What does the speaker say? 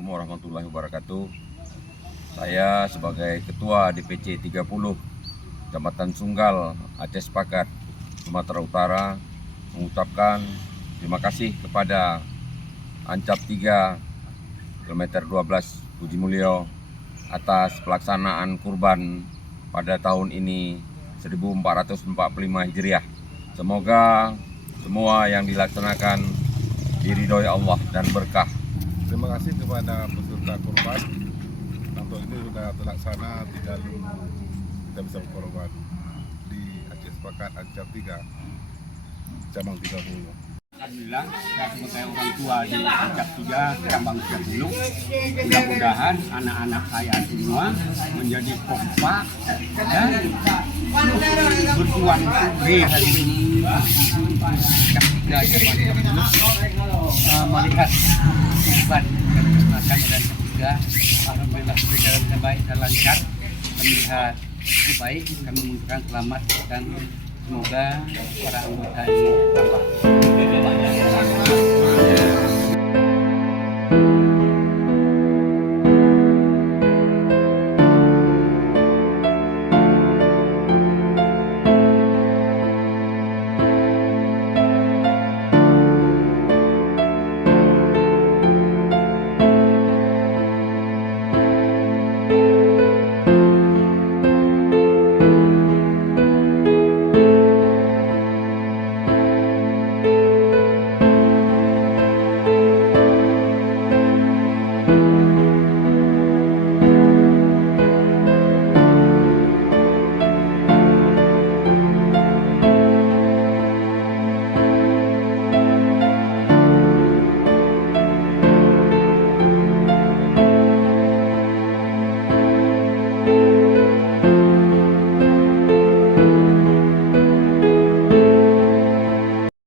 Assalamualaikum warahmatullahi wabarakatuh. Saya sebagai Ketua DPC 30 Kecamatan Sunggal, Aceh Sepakat, Sumatera Utara mengucapkan terima kasih kepada Ancap 3 kilometer 12 Puji Mulyo atas pelaksanaan kurban pada tahun ini 1445 Hijriah. Semoga semua yang dilaksanakan diridhoi Allah dan berkah. Terima kasih kepada peserta kurban. Untuk ini sudah terlaksana 3 minggu kita bisa berkorban di Aceh Sepakat Ancap 3 cabang 30. Alhamdulillah, saya sebagai orang tua di Ancap 3 cabang 30, mudah-mudahan anak-anak saya semua menjadi kompak dan berjuang di hari ini. Ancap 3 cabang 30 melihat kurban dan makan dan ketiga, alhamdulillah berjalan dengan baik dan lancar. Melihat baik, kami mengucapkan selamat dan semoga para anggota ini tambah banyak.